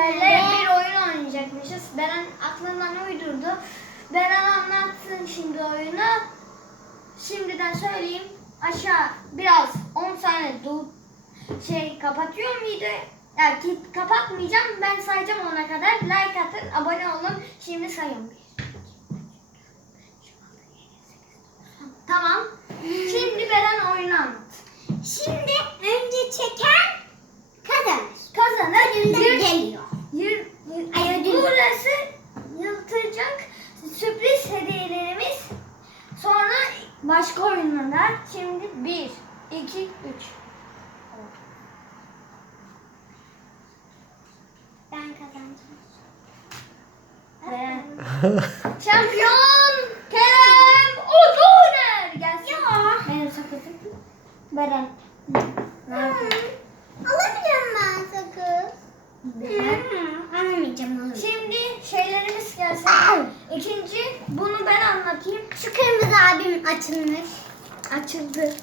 sizlerle bir oyun oynayacakmışız. Beren aklından uydurdu. Beren anlatsın şimdi oyunu. Şimdiden söyleyeyim. Aşağı biraz 10 saniye dur şey kapatıyorum videoyu. Ya ki kapatmayacağım. Ben sayacağım ona kadar. Like atın, abone olun. Şimdi sayıyorum. Başka oyunlar. Şimdi 1, 2, 3. Ben kazanacağım. Beren. Şampiyon Kerem Otuner gelsin. Ya. Benim sakızım. Beren. Hmm. Alamayacağım ben sakız. Hmm. Alamayacağım olur. Şimdi şeylerimiz gelsin. İkinci bunu ben anlatayım. Şu kırmızı abim açılmış. Açıldı.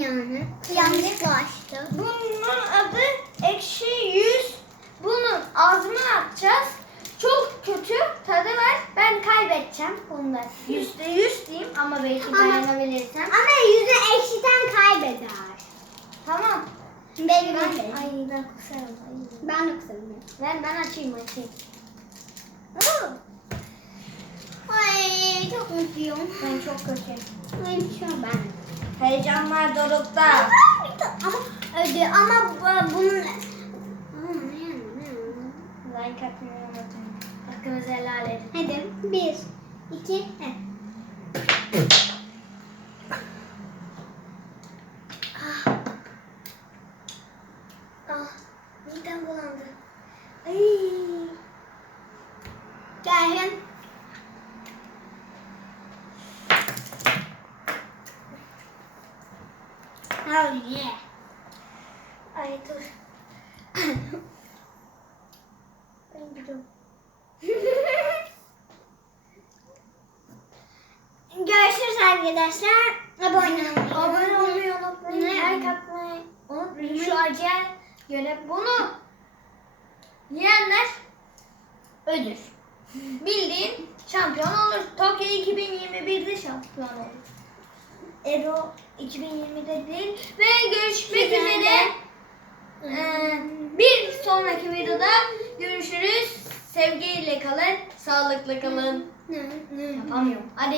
Yani. Yanlışlıkla açtı. Bunun adı ekşi yüz. Bunu ağzıma atacağız. Çok kötü tadı var. Ben kaybedeceğim bunda. Yüzde yüz diyeyim ama belki Ama- dayanabilirsem. Ama yüzü ekşiden kaybeder. Tamam. Benim Ben, ben, ay ben kusarım. Ay. ben de kızım. Ben, ben açayım açayım. Ay çok mutluyum. Ben çok. Ay şu an ben. Heyecanlar dorukta. Ama ödü ama bu- bunun Like atmayı unutmayın. Hakkınızı helal edin. Hadi bir, iki, he. Ah. Ah. Midem bulandı. Ay. Gelin. Oh yeah. Ay dur. Ben gidiyorum. Görüşürüz arkadaşlar. Abone olmayı. Abone olmayı unutmayın. Ne? Like atmayı unutmayın. Şu acel göre bunu yiyenler ödül. Bildiğin şampiyon olur. Tokyo 2021'de şampiyon olur. Euro 2020'de değil. Ve görüşmek Güzel. üzere. Ee, bir sonraki videoda görüşürüz. Sevgiyle kalın, sağlıklı kalın. Yapamıyorum. Hadi.